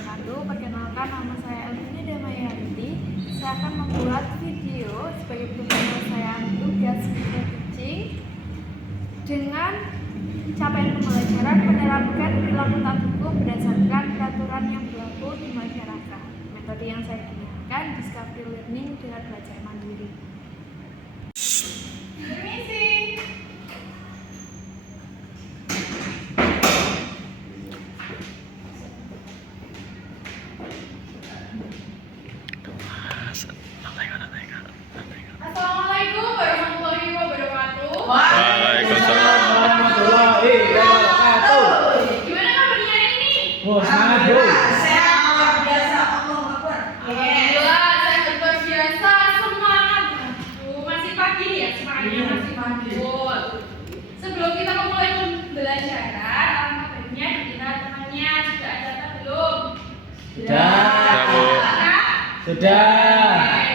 wabarakatuh. Perkenalkan, nama saya Elvini Damayanti. Saya akan membuat video sebagai bentuk penyelesaian tugas video teaching dengan capaian pembelajaran menerapkan perilaku taat hukum berdasarkan peraturan yang berlaku di masyarakat. Metode yang saya gunakan discovery learning dengan belajar mandiri. Permisi. Assalamualaikum warahmatullahi wabarakatuh. Waalaikumsalam warahmatullahi wabarakatuh. Gimana kabarnya ini? Semangat bro. Sehat luar biasa, Allah Akbar. Alhamdulillah, saya luar biasa semangat. Masih pagi nih ya, semangatnya masih pagi. Sebelum kita memulai pembelajaran, alangkah baiknya dikira temannya sudah ada atau belum? Sudah.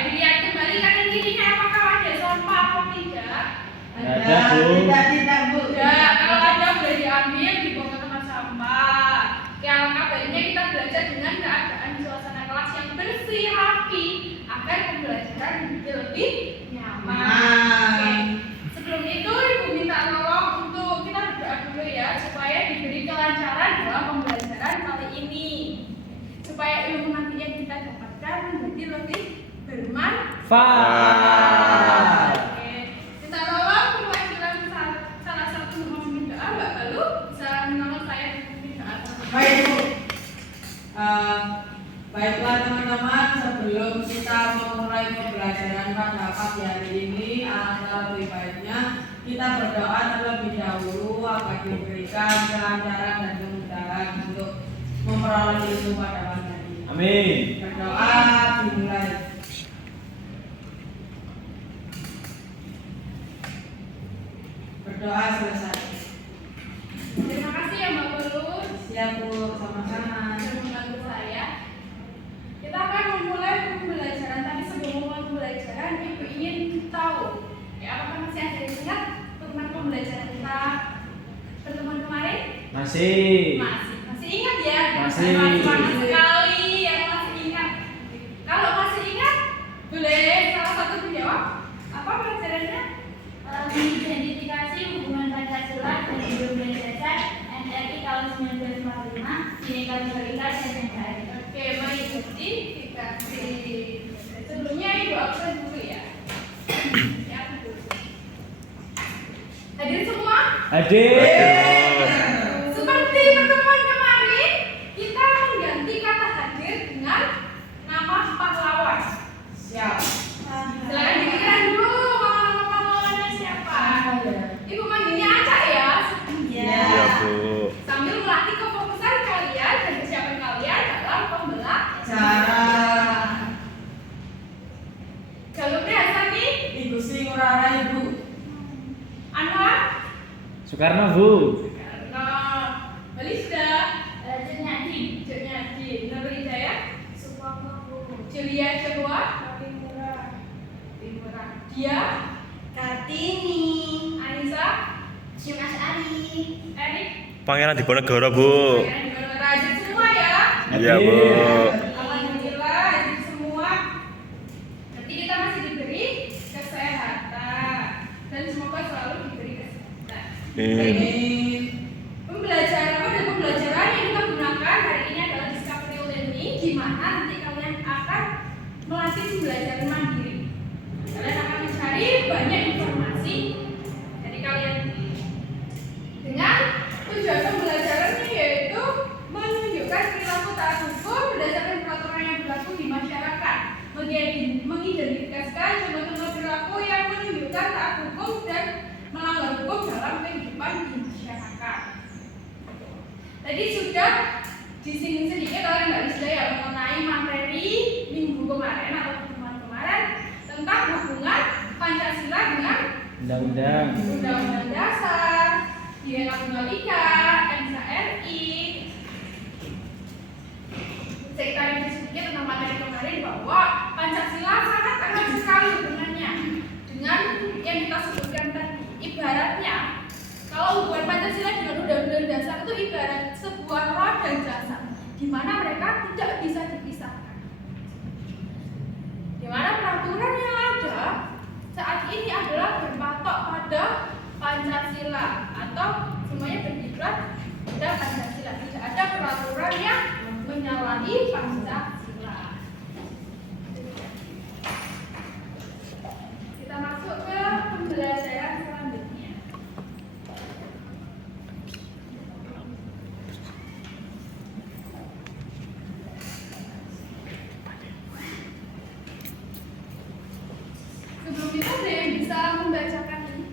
Dilihat kembali kanan kirinya apakah ada sampah atau tidak? Ada, Bu. Tidak, Bu. Ya, kalau ada boleh diambil dibuang ke tempat sampah. Oke, alangkah baiknya kita belajar dengan keadaan suasana kelas yang bersih, rapi agar pembelajaran menjadi lebih nyaman. Oke, sebelum itu Ibu minta tolong untuk kita berdoa dulu ya supaya diberi kelancaran dalam pembelajaran kali ini. Supaya ilmu nanti yang kita dapatkan menjadi lebih bermanfaat. Oke, kita tolong perwakilan salah satu memimpin doa, Mbak Balu bisa menolong saya memimpin doa. Baik, Bu. Baiklah teman-teman, sebelum kita memulai pembelajaran pada pagi hari ini, alangkah lebih baiknya kita berdoa terlebih dahulu agar diberikan kelancaran dan kemudahan untuk memperoleh ilmu pada pagi hari ini. Amin. Berdoa dimulai. Berdoa selesai. Terima kasih ya Mbak Balu Siap, Bu, sama-sama. sudah membantu saya. Kita akan memulai pembelajaran, tapi sebelum memulai pembelajaran, Ibu ingin tahu ya apakah masih ada yang ingat tentang pembelajaran kita pertemuan kemarin? Masih. Masih ingat ya? Masih. Semangat sekali yang masih ingat. Kalau masih ingat, boleh salah satu menjawab apa pelajarannya? Mengidentifikasi hubungan Pancasila dan Undang-Undang Dasar NRI tahun 1945, Bhinneka Tunggal Ika dan yang lain. Oke, mengidentifikasi. Sebelumnya Ibu absen dulu ya. Ya, dulu. Hadir semua? Hadir. Seperti pertemuan kemarin, kita mengganti kata hadir dengan nama pahlawan. Siap. Silakan dikira dulu nama pahlawannya siapa. Ibu manggilnya Acak ya. Iya, Bu. Sambil melatih kefokusan kalian dan kesiapan kalian dalam pembelajaran. Cara Jalurnya Hasan nih, Ibu Sri Ngurah Ibu. Anwar, Soekarno, Bu. Karena Balista, Jurnadi, Jurnadi, Nur Hidayat, Supomo, Julia Jawa, Timura, Dia, Kartini, Anissa, Mas Ari, Erik, Pangeran Diponegoro, Bu. Raja semua ya. Iya, Bu. Alhamdulillah hadir semua. Nanti kita masih diberi kesehatan dan semoga selalu diberi kesehatan. Amin. Pembelajaran yang kita gunakan hari ini adalah discovery learning, di mana nanti kalian akan melatih pembelajaran mandiri. Kalian akan mencari banyak informasi dari kalian dengan tujuan pembelajarannya yaitu menunjukkan perilaku taat hukum berdasarkan peraturan yang berlaku di masyarakat, mengidentifikasikan contoh-contoh perilaku yang menunjukkan taat hukum dan melanggar hukum dalam kehidupan di masyarakat. Tadi sudah disinggung sedikit oleh Mbak Lisda ya mengenai materi minggu kemarin atau pertemuan kemarin tentang hubungan Pancasila dengan Undang-undang. Undang-Undang Dasar, Bhinneka Tunggal Ika, NKRI. Saya tadi sedikit tentang materi kemarin bahwa Pancasila sangat erat sekali hubungannya dengan yang kita sebutkan tadi. Ibaratnya, kalau hubungan Pancasila dengan Undang-Undang Dasar itu ibarat sebuah roda jasa, di mana mereka tidak lagi Pancasila. Kita masuk ke pembelajaran selanjutnya. Sebelum itu ada yang bisa membacakan ini?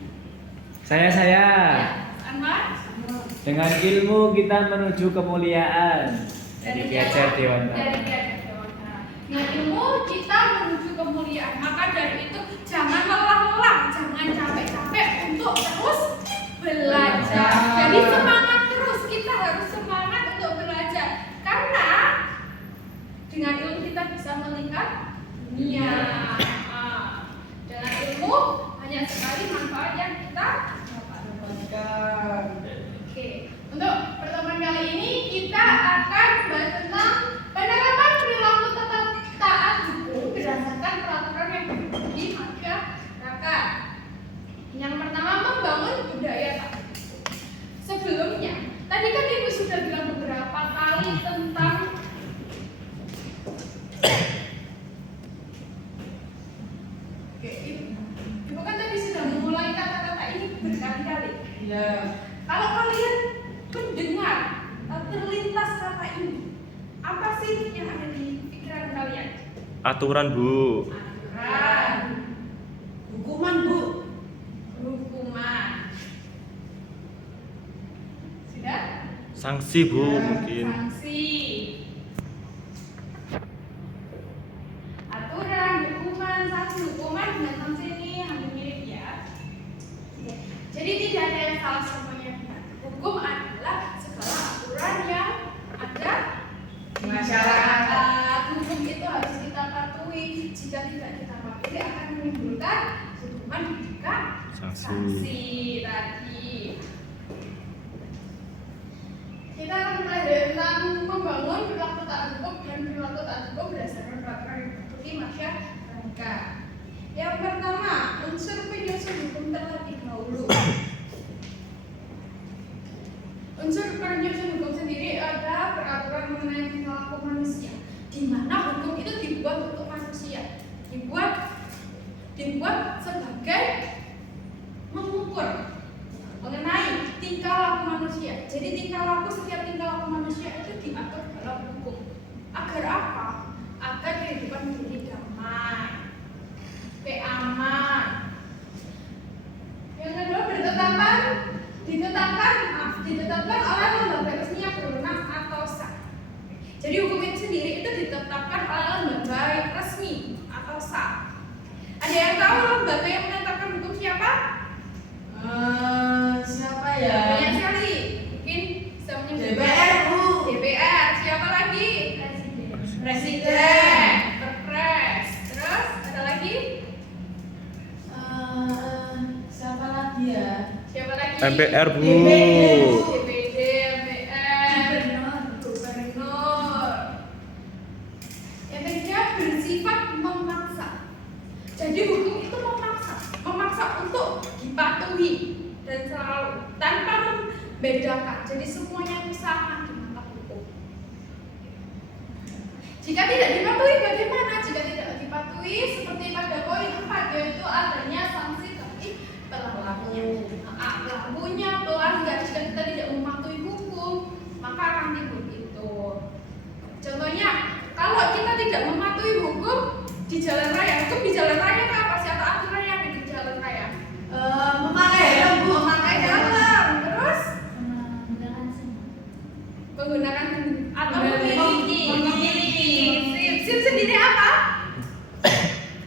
Saya. Anwar? Dengan ilmu kita menuju kemuliaan. Dari Ki Hajar Dewantara. Dari Ki Hajar Dewantara. Dengan ilmu kita menuju kemuliaan. Maka dari itu jangan lelah-lelah, jangan capek-capek untuk terus belajar. Jadi semangat terus, kita harus semangat untuk belajar. Karena dengan ilmu kita bisa melihat dunia. Dengan ilmu hanya sekali manfaat yang kita dapatkan. Oke, untuk pertemuan kali ini kita akan membahas tentang penerapan perilaku taat hukum berdasarkan peraturan yang berlaku di masyarakat. Yang pertama, membangun budaya taat hukum. Sebelumnya, tadi kan Ibu sudah bilang beberapa kali tentang Ibu kan tadi sudah memulai kata-kata ini berkali-kali. Ya. Kalau kalian mendengar terlintas kata ini, apa sih yang ada di pikiran kalian? Aturan, Bu. Aturan, Hukuman, Bu. hukuman. Sudah? Sanksi, Bu, mungkin. Sanksi. Aturan, hukuman, sanksi, hukuman dengan sanksi ini hampir mirip ya. Jadi tidak ada yang salah semuanya. Hukum adalah segala aturan yang ada di masyarakat. Hukum itu harus kita patuhi. Jika tidak kita patuhi akan menimbulkan hukuman juga sanksi tadi. Kita akan belajar tentang membangun perilaku taat hukum dan perilaku taat hukum berdasarkan peraturan yang berlaku di masyarakat. Yang pertama, unsur penyusun hukum terlebih dahulu. Unsur penyusun hukum sendiri adalah peraturan mengenai perilaku manusia, di mana hukum itu dibuat untuk manusia, dibuat sebagai mengukur mengenai tingkah laku manusia. Jadi setiap tingkah laku manusia itu diatur dalam hukum. Agar apa? Agar kehidupan menjadi damai, aman. Yang kedua, ditetapkan oleh lembaga resmi yang berwenang atau sah. Jadi hukum itu sendiri itu ditetapkan oleh lembaga resmi atau sah. Ada yang tahu lembaga yang menetapkan hukum siapa? Siapa ya? Banyak sekali. Mungkin bisa menyebut DPR, Bu. DPR. Siapa lagi? Presiden. Perpres. Terus ada lagi? Siapa lagi ya? Siapa lagi? MPR, Bu. DPD, MPR, gubernur. Yang ketiga, bersifat memaksa. Jadi hukum itu memaksa untuk dipatuhi dan selalu tanpa membedakan. Jadi semuanya itu sama di mata hukum. Jika tidak dipatuhi bagaimana? Jika tidak dipatuhi seperti pada poin 4, yaitu adanya sanksi bagi pelakunya pelanggar. Jika kita tidak mematuhi hukum, maka akan timbul itu. Contohnya, kalau kita tidak mematuhi hukum di jalan raya, hukum di jalan raya itu apa sih? Atau aturan yang ada di jalan raya? Memakai helm, Bu. Memakai helm. Terus menggunakan atau Memiliki. SIM sendiri apa?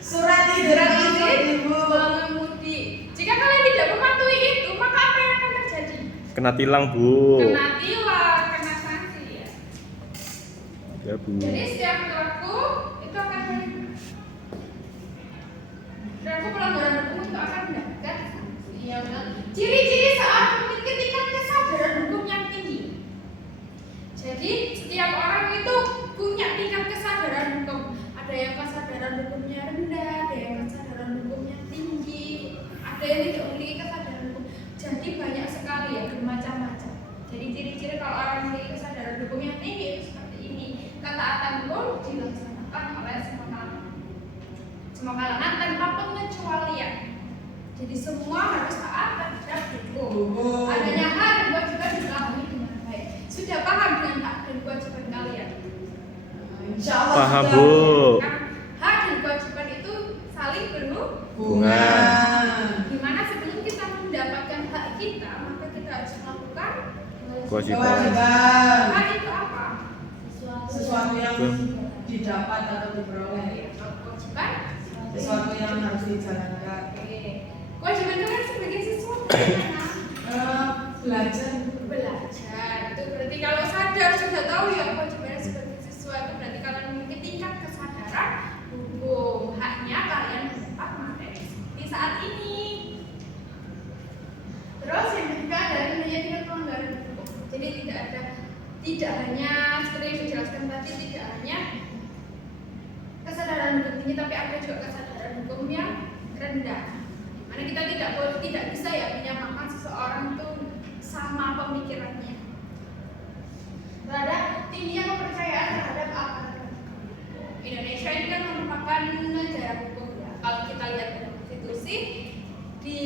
Surat izin mengemudi. Jika kalian tidak mematuhi itu, maka apa yang akan terjadi? Kena tilang, Bu. Kena tilang, kena sanksi ya. Ya, Bu. Jadi setiap pelaku itu akan pelanggaran hukum itu akan mendapatkan sanksi. Ya, ciri-ciri saat memiliki tingkat kesadaran hukum yang tinggi. Jadi setiap orang itu punya tingkat kesadaran hukum. Ada yang kesadaran hukumnya rendah, ada yang kesadaran hukumnya tinggi, ada yang tidak memiliki kesadaran hukum. Jadi banyak sekali ya, bermacam-macam. Jadi ciri-ciri kalau orang memiliki kesadaran hukum yang tinggi itu seperti ini. Kata ketaatan itu dilaksanakan oleh semua kalangan tanpa pengecualian. Jadi semua harus taat terhadap hukum. Adanya hak dan kewajiban dipahami dengan baik. Sudah paham dengan hak dan kewajiban kalian? Insya Allah Paham, sudah. Bu. Kan hak dan kewajiban itu saling Hubungan. Dimana sebelum kita mendapatkan hak kita, maka kita harus melakukan Kewajiban. hak itu apa? Sesuatu yang didapat atau diperoleh. Kewajiban. Sesuatu yang harus dijalankan. Oke. Kewajiban kalian sebagai siswa bagaimana? Belajar. Belajar. Itu berarti kalau sadar sudah tahu ya kewajibannya sebagai siswa itu berarti kalian memiliki tingkat kesadaran hukum. Haknya kalian mendapat materi seperti saat ini. Terus yang ketiga adalah adanya tingkat pelanggaran hukum. Jadi tidak hanya seperti yang dijelaskan tadi, tidak hanya kesadaran hukum tinggi, tapi ada juga kesadaran hukum yang rendah. Mana kita tidak bisa ya menyamakan seseorang itu sama pemikirannya. Terhadap tingginya kepercayaan terhadap aparat. Indonesia ini kan merupakan negara hukum ya. Kalau kita lihat dalam konstitusi di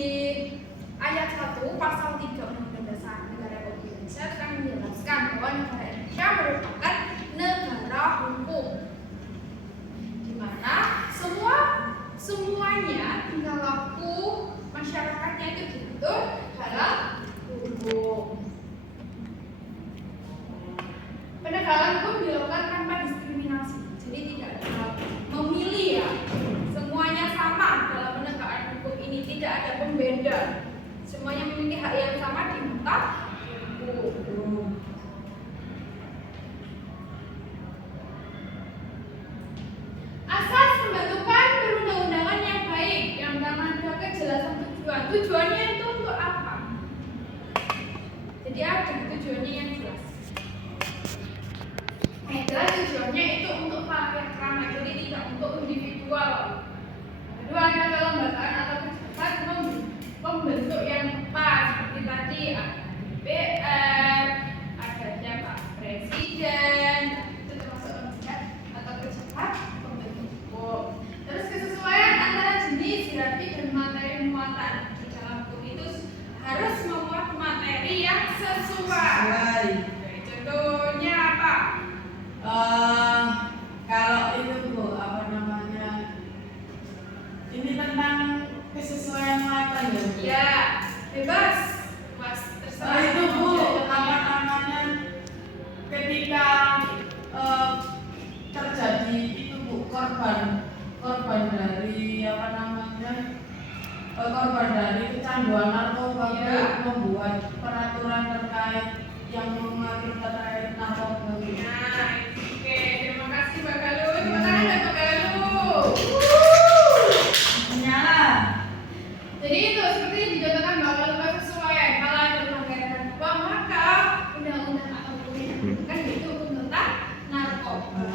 ayat 1 pasal 3 Undang-Undang Dasar Negara Republik Indonesia akan menjelaskan bahwa negara Indonesia merupakan negara hukum. Di mana semuanya tingkah laku masyarakatnya itu diatur dalam hukum. Penegakan hukum dilakukan tanpa diskriminasi, jadi tidak ada memilih ya. Semuanya sama dalam penegakan hukum ini, tidak ada pembeda. Semuanya memiliki hak yang sama di mata hukum. Asas pembentukan perundang-undangan yang baik, yang pertama adalah kejelasan tujuan. Tujuannya itu untuk apa? Jadi ada tujuannya yang jelas. Yang jelas tujuannya itu untuk halayak ramai, jadi tidak untuk individual. Kedua ada kelembagaan atau kejaksaan pembentuk yang tepat, seperti tadi ada DPR, adanya Pak Presiden, itu termasuk lembaga atau kejaksaan pembentuk hukum. Terus kesesuaian antara jenis, hierarki dan materi muatan di dalam hukum itu harus memuat materi yang sesuai. Contohnya apa? Kalau itu Bu, apa namanya? Ini tentang kesesuaian muatan ya Bu? Ya, bebas. Mas, terserah. Itu Bu, apa namanya? Ketika terjadi itu Bu, korban dari apa namanya? Korban dari kecanduan narkoba Bu, Ya. membuat peraturan terkait yang mengatur terkait narkoba Bu. Nah, oke, terima kasih Mbak Galuh. Terima kasih Mbak Galuh. Menyala. Jadi itu seperti yang dinyatakan bahwa lembaga kesesuaian kalau ada pelanggaran narkoba maka undang-undang atau hukum yang digunakan yaitu hukum tentang narkoba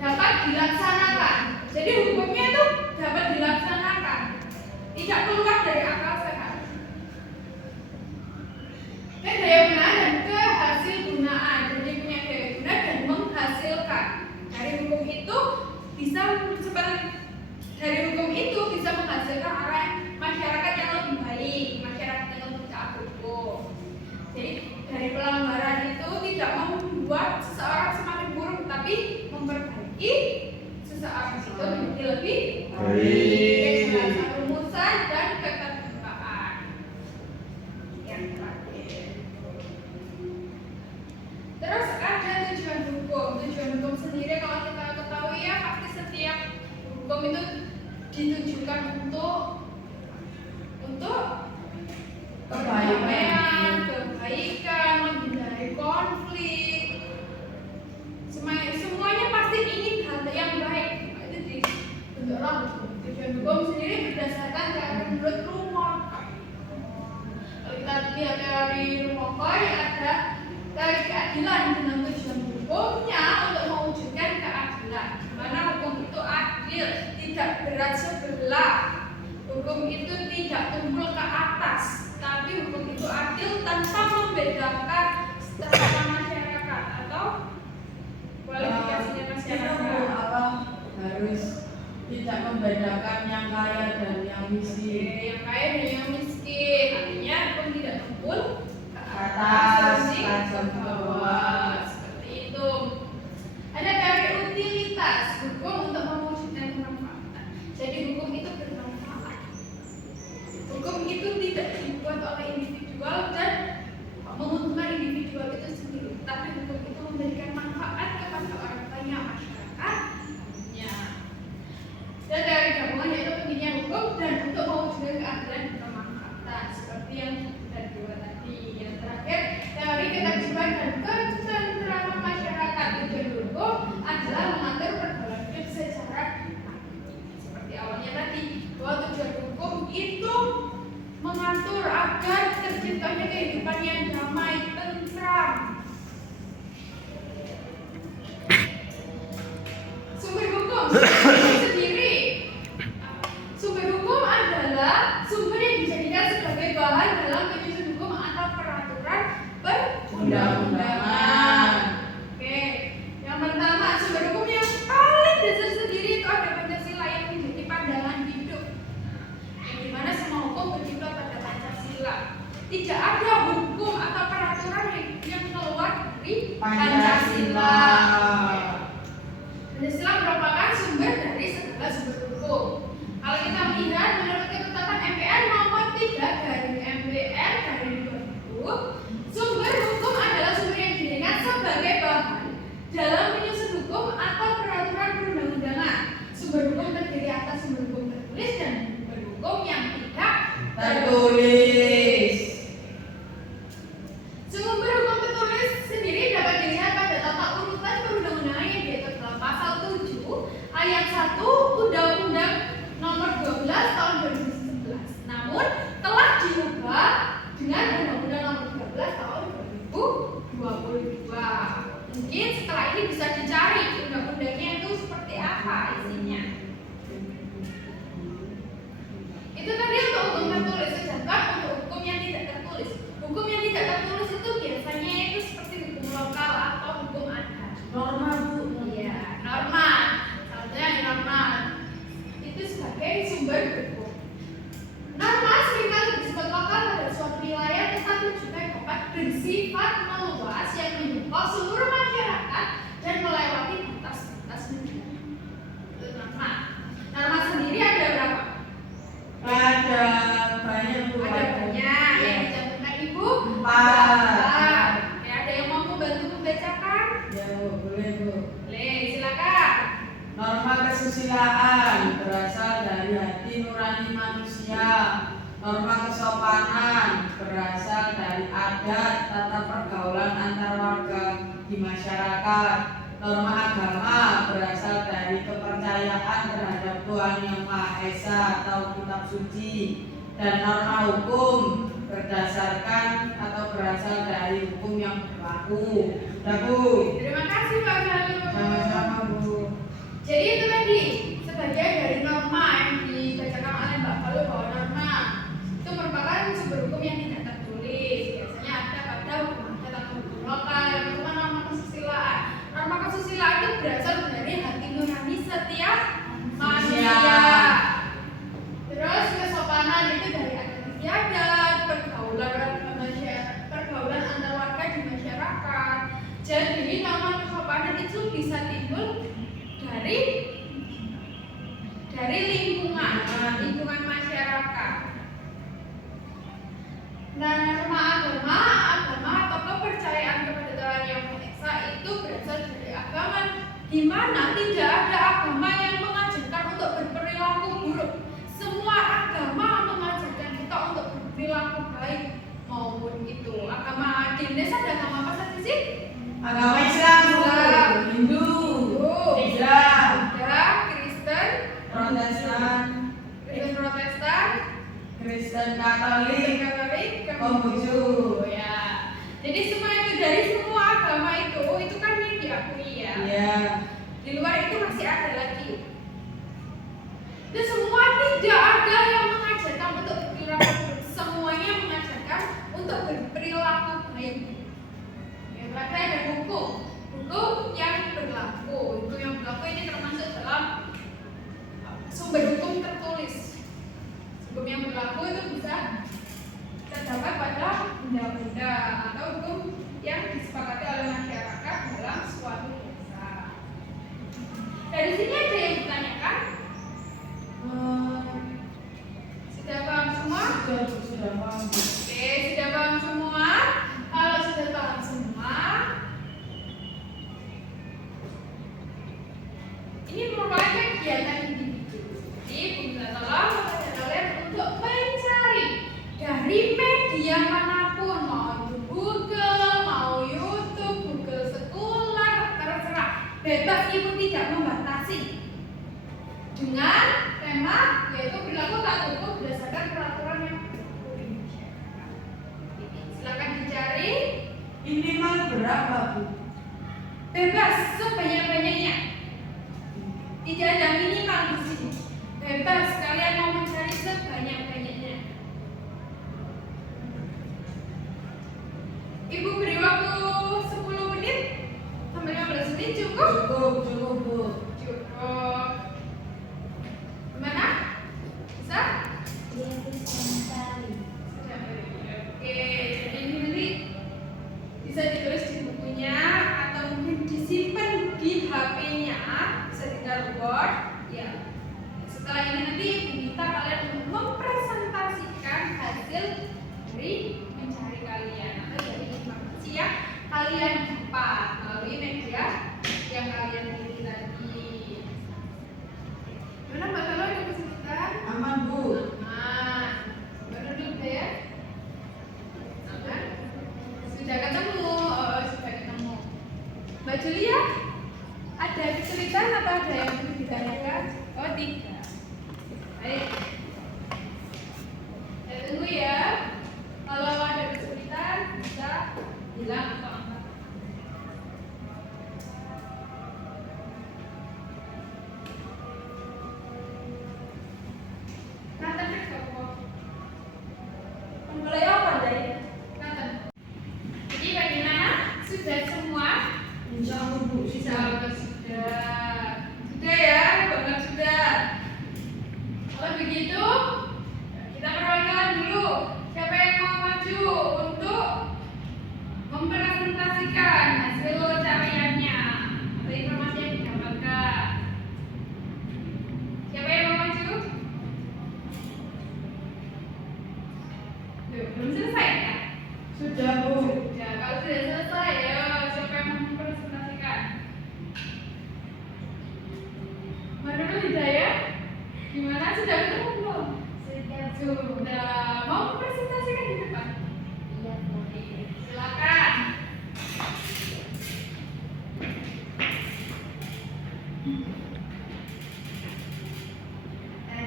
dapat dilaksanakan. Jadi hukumnya itu dapat dilaksanakan, tidak keluar dari akal sehat. Dan daya guna dan kehasil gunaan, jadi punya daya guna dan menghasilkan. Dari hukum itu bisa menghasilkan arah masyarakat yang lebih baik, masyarakat yang lebih taat hukum. Jadi dari pelanggaran itu tidak membuat seseorang semakin buruk, tapi memperbaiki seseorang itu menjadi lebih baik. dengan rumusan dan keterbukaan. Yang terakhir. Terus ada tujuan hukum. Tujuan hukum sendiri kalau kita ketahui ya pasti setiap hukum itu ditujukan untuk kebaikan, menghindari konflik. Semuanya pasti ingin hal yang baik. Itu dibentuklah hukum. Tujuan hukum sendiri berdasarkan teori menurut Rumokoy. Kalau kita lihat teori Rumokoy ada teori keadilan dengan tujuan hukumnya untuk mewujudkan keadilan. Di mana hukum itu adil, tidak berat sebelah. Hukum itu tidak tumpul ke atas, tapi hukum itu adil tanpa membedakan strata masyarakat atau tidak membedakan yang kaya dan yang miskin. Yang kaya dan yang miskin. Artinya hukum tidak tumpul ke Atas, tapi tajam ke bawah. Seperti itu. Ada teori utilitas hukum untuk mewujudkan kemanfaatan. Jadi hukum itu bermanfaat. Hukum itu tidak dibuat oleh individual dan menguntungkan individual itu sendiri, tapi hukum itu memberikan manfaat kepada orang banyak masyarakat. Dan teori gabungan yaitu pentingnya hukum dan untuk mewujudkan keadilan dan kemanfaatan seperti yang sudah dua tadi. Yang terakhir, teori ketertiban dan ketentraman masyarakat. Tujuan hukum adalah mengatur pergaulan hidup secara seperti awalnya tadi bahwa tujuan hukum itu mengatur agar terciptanya kehidupan yang damai, tentram. Sumber hukum sendiri. Sumber hukum adalah sumber yang dijadikan sebagai bahan dalam penyusun hukum atau peraturan perundang-undangan. Oke, yang pertama sumber hukum yang paling dasar sendiri itu ada Pancasila yang menjadi pandangan hidup. Yang dimana semua hukum berkiblat pada Pancasila. Tidak ada hukum atau peraturan yang keluar dari Pancasila. Pancasila merupakan sumber dari segala sumber hukum. Kalau kita melihat menurut ketetapan MPR nomor 3/MPR/2000, sumber hukum adalah sumber yang dijadikan sebagai bahan dalam menyusun hukum atau peraturan perundang-undangan. Sumber hukum terdiri atas sumber hukum tertulis dan sumber hukum yang tidak Tertulis. Sumber hukum tertulis sendiri dapat dilihat pada tata urutan perundang-undangan yang diatur dalam pasal 7 ayat 1 Undang-Undang Nomor 12 Tahun 2011. Namun telah diubah dengan Undang-Undang Nomor 13 Tahun 2022. Mungkin setelah ini bisa dicari undang-undangnya itu seperti apa isinya. Itu tadi untuk hukum tertulis, sedangkan untuk hukum yang tidak tertulis. Hukum yang tidak tertulis itu biasanya itu seperti hukum lokal atau hukum adat. Norma, Bu. Iya, norma. Contohnya norma itu sebagai sumber hukum. Norma seringkali disebut lokal pada suatu wilayah, tetapi juga dapat bersifat meluas yang menjangkau seluruh masyarakat dan melewati batas-batas negara. Itu norma. Norma sendiri ada berapa? Ada banyak, Bu. Ada banyak yang dicantumkan Ibu. 4. Ya, ada yang mau membantu membacakan? Ya, Bu, boleh, Bu. Boleh, silakan. Norma kesusilaan berasal dari hati nurani manusia. Norma kesopanan berasal dari adat tata pergaulan antar warga di masyarakat. Norma agama berasal dari kepercayaan terhadap Tuhan Yang Maha Esa atau kitab suci. Dan norma hukum berdasarkan atau berasal dari hukum yang berlaku. Sudah, Bu. Terima kasih Pak Galuh. Sama-sama, Bu. Jadi itu tadi sebagian dari norma yang dibacakan oleh Mbak Galuh bahwa norma itu merupakan sumber hukum yang tidak tertulis. Biasanya ada pada hukum adat atau hukum lokal. Yang kedua norma kesusilaan. Norma kesusilaan itu berasal dari hati nurani setiap manusia. Terus kesopanan itu dari adat istiadat, pergaulan antar warga di masyarakat. Jadi norma kesopanan itu bisa timbul dari lingkungan masyarakat. Dan norma agama atau kepercayaan kepada Tuhan Yang Maha Esa itu berasal dari agama, di mana tidak ada agama yang mengajarkan untuk berperilaku buruk. Semua agama mengajarkan kita untuk berperilaku baik maupun itu. Agama di Indonesia ada agama apa saja sih? Agama Islam, Bu. Hindu, Islam, Buddha, Kristen, Protestan, Kristen Katolik, Konghucu. Ya. Jadi semua itu dari semua agama itu kan yang diakui ya. Iya. Di luar itu masih ada lagi. Dan semua tidak ada yang mengajarkan untuk berperilaku buruk. Semuanya mengajarkan untuk berperilaku baik. Yang terakhir ada hukum yang berlaku. Hukum yang berlaku ini termasuk dalam Ini merupakan kegiatan individu. Jadi, Bu minta tolong kepada kalian untuk mencari dari media manapun, mau itu Google, mau YouTube, Google Scholar, terserah. Bebas, Ibu tidak membatasi. Dengan tema yaitu perilaku tak tertutup berdasarkan peraturan yang berlaku di masyarakat. Silakan dicari. Minimal berapa, Bu? Bebas sebanyak-banyaknya. Tidak ada minimal di sini. Bebas kalian mau mencari sebanyak-banyaknya. Ibu beri waktu 10 menit sampai 15 menit cukup? Cukup, Bu. Cukup. Gimana? Bisa? Dia bisa mencari. Sudah. Oke, jadi ini nanti bisa ditulis di bukunya atau mungkin disimpan di HP-nya, bisa ditaruh Word. Ya. Setelah ini nanti minta kalian untuk mempresentasikan hasil dari mencari kalian atau dari informasi yang kalian dapat melalui media yang kalian pilih tadi. Gimana Mbak Talo, ada kesulitan? Aman, Bu. Nah, baru dulu ya. Aman? Sudah ketemu? Oh, sudah ketemu. Mbak Julia, ada kesulitan atau ada yang perlu ditanyakan? Oh, tidak. Baik. Saya tunggu ya. Kalau ada kesulitan, bisa bilang atau angkat. Nathan, mulai apa dari Nathan? Jadi bagaimana? Sudah semua? Insya Allah, Bu. Insya Allah sudah. Sudah ya, banget sudah. Kalau begitu, kita perwakilan dulu. Siapa yang mau maju untuk mempresentasikan hasil cariannya atau informasi yang didapatkan? Siapa yang mau maju? Duh, belum selesai ya? Sudah, Bu. Sudah. Kalau sudah selesai, ya siapa yang mau mempresentasikan? Menurut Hidayah, gimana? Sudah ketemu belum? Sudah. Mau mempresentasikan di depan? Iya, boleh. Silakan.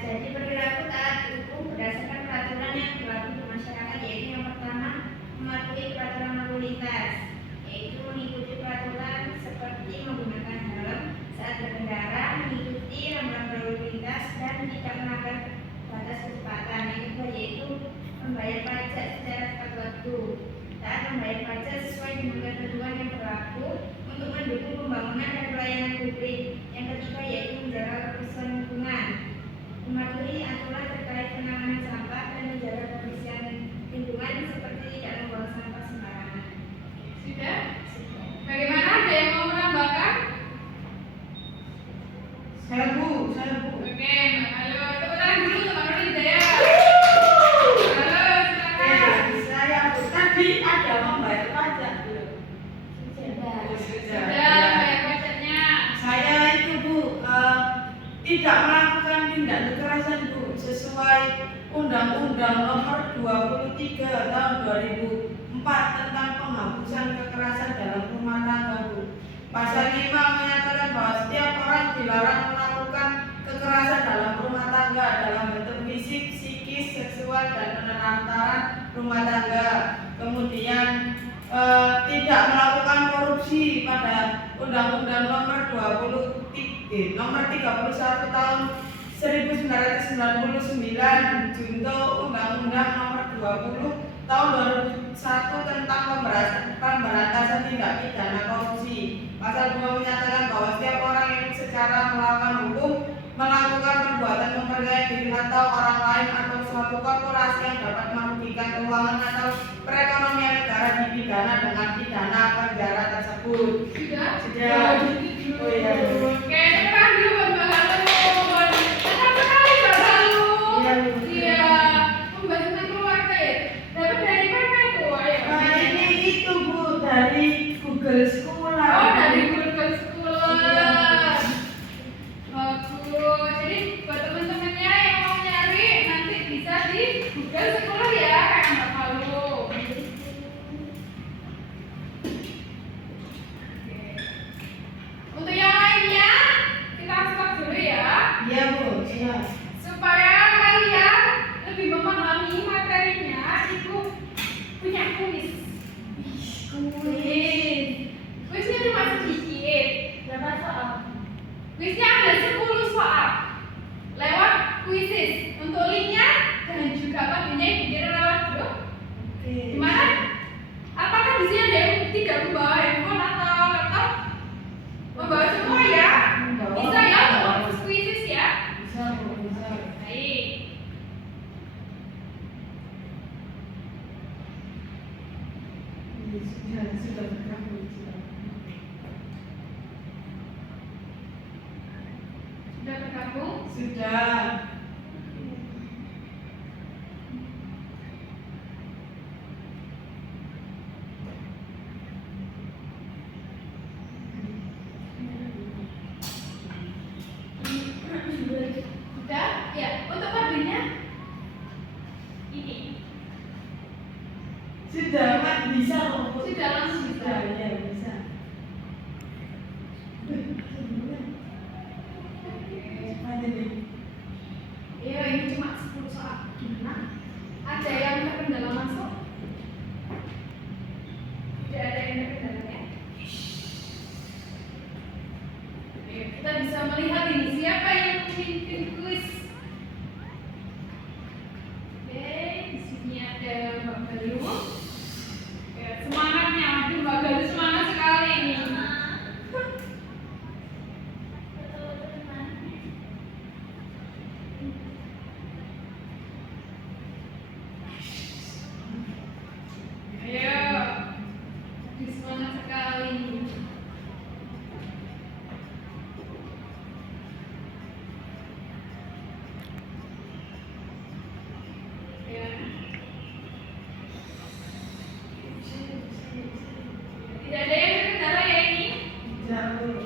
Jadi perilaku taat hukum berdasarkan peraturan yang berlaku di masyarakat, yaitu yang pertama mematuhi peraturan lalu lintas, yaitu mengikuti peraturan seperti menggunakan helm saat berkendara, mengikuti rambu lalu lintas dan tidak melanggar batas kecepatan. Yang kedua yaitu membayar pajak secara tepat waktu. Taat membayar pajak sesuai dengan ketentuan yang berlaku untuk mendukung pembangunan dan pelayanan publik. Yang ketiga yaitu menjaga kebersihan lingkungan, mematuhi aturan terkait penanganan sampah dan menjaga kebersihan lingkungan seperti tidak membuang sampah sembarangan. Sudah? Bagaimana? Ada yang mau menambahkan? Saya, Bu. Oke, ayo tepuk tangan dulu teman-teman Hidayah. Halo, silakan. Saya, Bu. Tadi ada membayar pajak, Bu. Sudah bayar pajaknya. Saya itu, Bu, tidak melakukan tindak kekerasan, Bu, sesuai Undang-Undang Nomor 23 Tahun 2004 tentang penghapusan kekerasan dalam rumah tangga, Bu. Pasal 5 menyatakan bahwa setiap orang dilarang melakukan kekerasan dalam rumah tangga dalam bentuk fisik, psikis, seksual, dan penelantaran rumah tangga. Kemudian tidak melakukan korupsi pada Undang-Undang Nomor 31 Tahun 1999 junto Undang-Undang Nomor 20 Tahun 2001 tentang pemberantasan tindak pidana korupsi. Pasal 2 menyatakan bahwa setiap orang yang secara melawan hukum melakukan perbuatan memperkaya diri atau orang lain atau suatu korporasi yang dapat merugikan keuangan atau perekonomian negara dipidana dengan pidana penjara tersebut. Sudah? Sudah. Oh iya. Oke, tepuk tangan dulu buat Mbak Halun. Senang sekali Mbak Halun. Iya, Bu. Iya. Membahas tentang keluarga ya. Dapat dari mana itu? Ayo. Nah, ini itu, Bu, dari Google Scholar. Oh, dari Google Scholar. kamu? Sudah. Sudah? Ya. Untuk kodenya? Ini. Sudah, Mak, bisa kok. Bu. Sudah, langsung bisa. Sudah, ya bisa. Mana nih? Iya, ini cuma 10 soal. Gimana? Ada yang terkendala masuk? Tidak ada yang terkendala ya? Oke, kita bisa melihat ini siapa yang memimpin kuis. Oke, di sini ada Mbak Galuh. Oke, semangatnya, aduh Mbak Galuh semangat sekali ini. Ayo, aduh semangat sekali. Ya. Tidak ada yang terkendala ya ini? Jauh.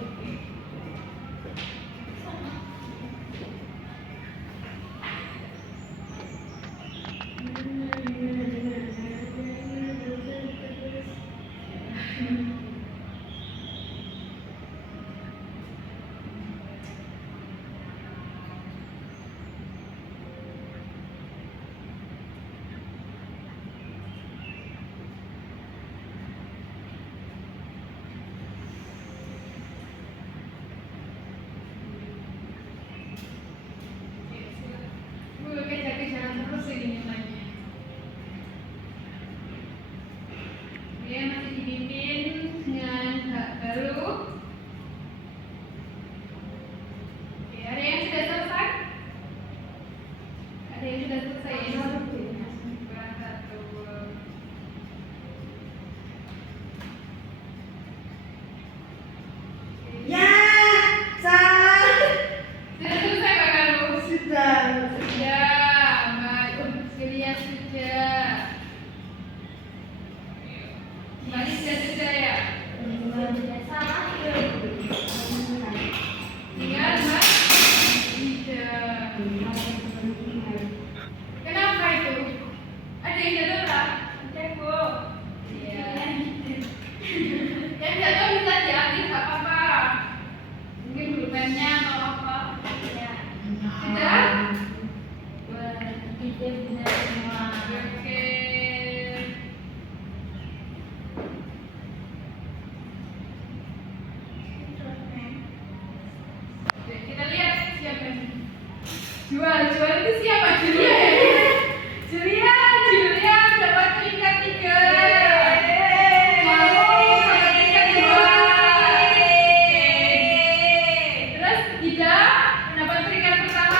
Gue kejar-kejaran terus ini nilainya. Dia masih dipimpin dengan Mbak Galuh. Oke, ada yang sudah selesai? Ada yang sudah selesai ya? Kurang satu. Ya, salah. Sudah selesai Mbak Galuh? Sudah. Sudah, Mbak Julia sudah. Mbak Lis sudah ya? Salah. Tinggal Mbak Ida. Kenapa itu? Ada yang jatuh tak? Ada Bu. Iya. Yang jatuh bisa diambil nggak apa-apa. Mungkin pulpennya atau apa? Ya. Sudah? Ide benar semua. Oke. Oke, kita lihat siapa ini. Jual itu siapa? Julia ya? Julia dapat peringkat 3. Mau dapat peringkat 2. Terus Ida mendapat peringkat pertama.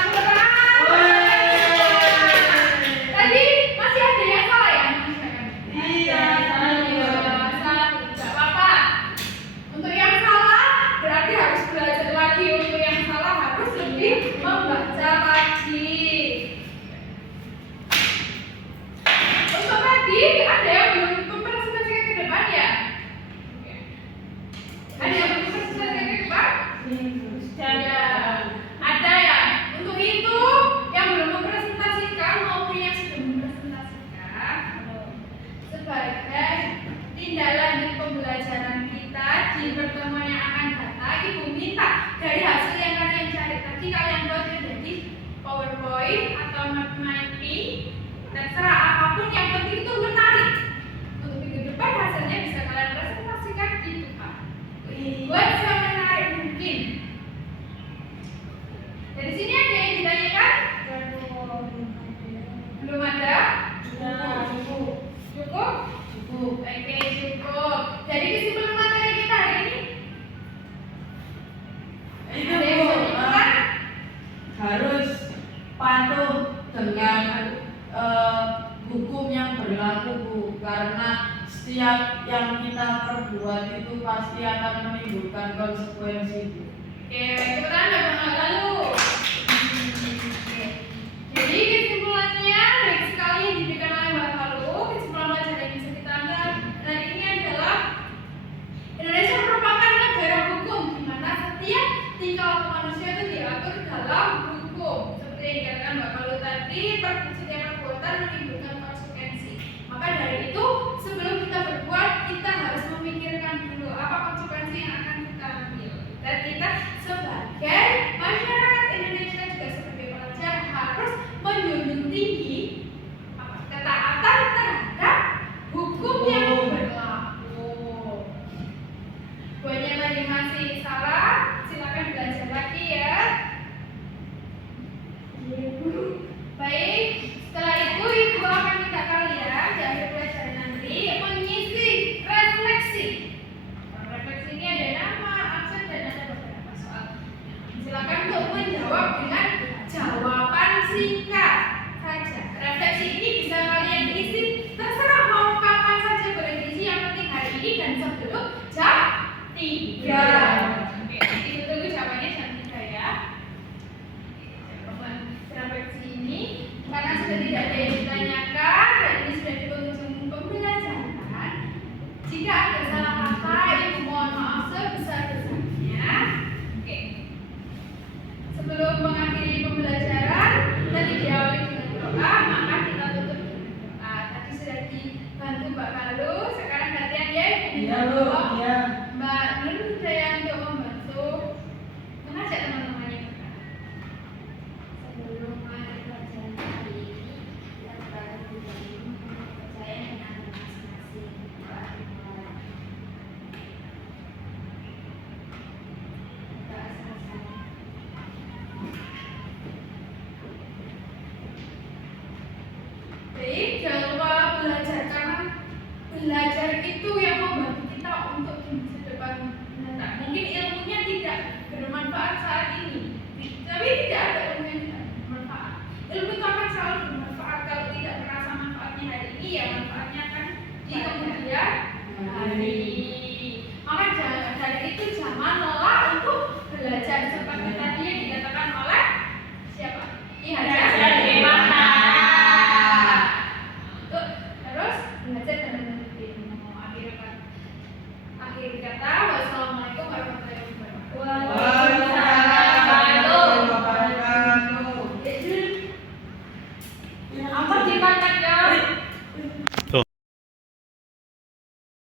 Tadi masih ada yang salah ya? Iya. Salah. Tidak apa-apa. Untuk yang salah berarti harus belajar lagi. Untuk yang salah harus lebih membaca lagi. Untuk tadi ada yang belum mempresentasikan ke depan ya? Oke. Ada yang belum mempresentasikan ke depan? Ada. Ada ya. Untuk itu yang belum mempresentasikan maupun yang sudah mempresentasikan sebagai tindak lanjut pembelajaran kita di pertemuan yang akan datang, Ibu minta dari hasil yang kalian cari tadi kalian buat menjadi PowerPoint atau mapping, terserah apapun yang penting itu menarik. Untuk minggu depan hasilnya bisa kalian presentasikan di depan. Buat semenarik mungkin. Dari sini ada yang ditanyakan? Belum ada? Cukup? Cukup. Oke, cukup. Jadi kesimpulan materi kita hari ini? Itu Ada yang Bu, mau ditanyakan? harus patuh dengan hukum yang berlaku Bu, karena setiap yang kita perbuat itu pasti akan menimbulkan konsekuensi Bu. Oke, cepetan Mbak lalu. Oke. Jadi kesimpulannya baik sekali yang diberikan oleh Mbak Lalu. Kesimpulan pelajaran yang bisa kita ambil hari ini adalah Indonesia merupakan negara hukum di mana setiap tingkah laku manusia itu diatur dalam hukum. Seperti yang dikatakan Mbak Lalu tadi, setiap perbuatan menimbulkan konsekuensi. Maka dari itu, sebelum kita berbuat, kita harus memikirkan dulu apa konsekuensi yang akan kita ambil. Dan kita sebagai masyarakat Indonesia juga sebagai pelajar harus menjunjung tinggi ketaatan terhadap hukum yang berlaku. Buat yang tadi masih salah, silakan belajar lagi ya. Baik, setelah itu Ibu akan minta kalian di akhir pelajaran nanti mengisi refleksi. Refleksi ini ada nama, absen, dan ada beberapa soal. Silakan untuk menjawab dengan jawaban singkat saja. Refleksi ini bisa kalian isi terserah mau kapan saja boleh diisi, yang penting hari ini dan sebelum jam 3. Oke, itu tunggu jawabannya jam 3 ya. Refleksi ini karena sudah tidak ada yang ditanyakan dan ini sudah di penghujung pembelajaran. Jika ada salah kata, Ibu mohon maaf sebesar-besarnya. Oke. Sebelum mengakhiri pembelajaran, tadi diawali dengan doa, maka kita tutup dengan doa. Tadi sudah dibantu Mbak Kalu, sekarang gantian ya. Iya Bu, iya. Mbak Nur sudah yang untuk membantu mengajak teman-temannya berdoa. Sebelum mengakhiri pelajaran kali ini, kita berdoa dulu percaya dengan masing-masing. Doa dimulai. Doa selesai. Baik, jangan lupa belajar karena belajar itu yang membantu kita untuk di masa depan mendatang. Mungkin ilmunya tidak bermanfaat saat ini, tapi tidak ada ilmu yang tidak bermanfaat. Ilmu itu akan selalu bermanfaat kalau tidak merasa manfaatnya hari ini, ya manfaatnya akan di kemudian hari. Maka dari itu jangan lelah untuk belajar seperti tadi yang dikatakan oleh siapa?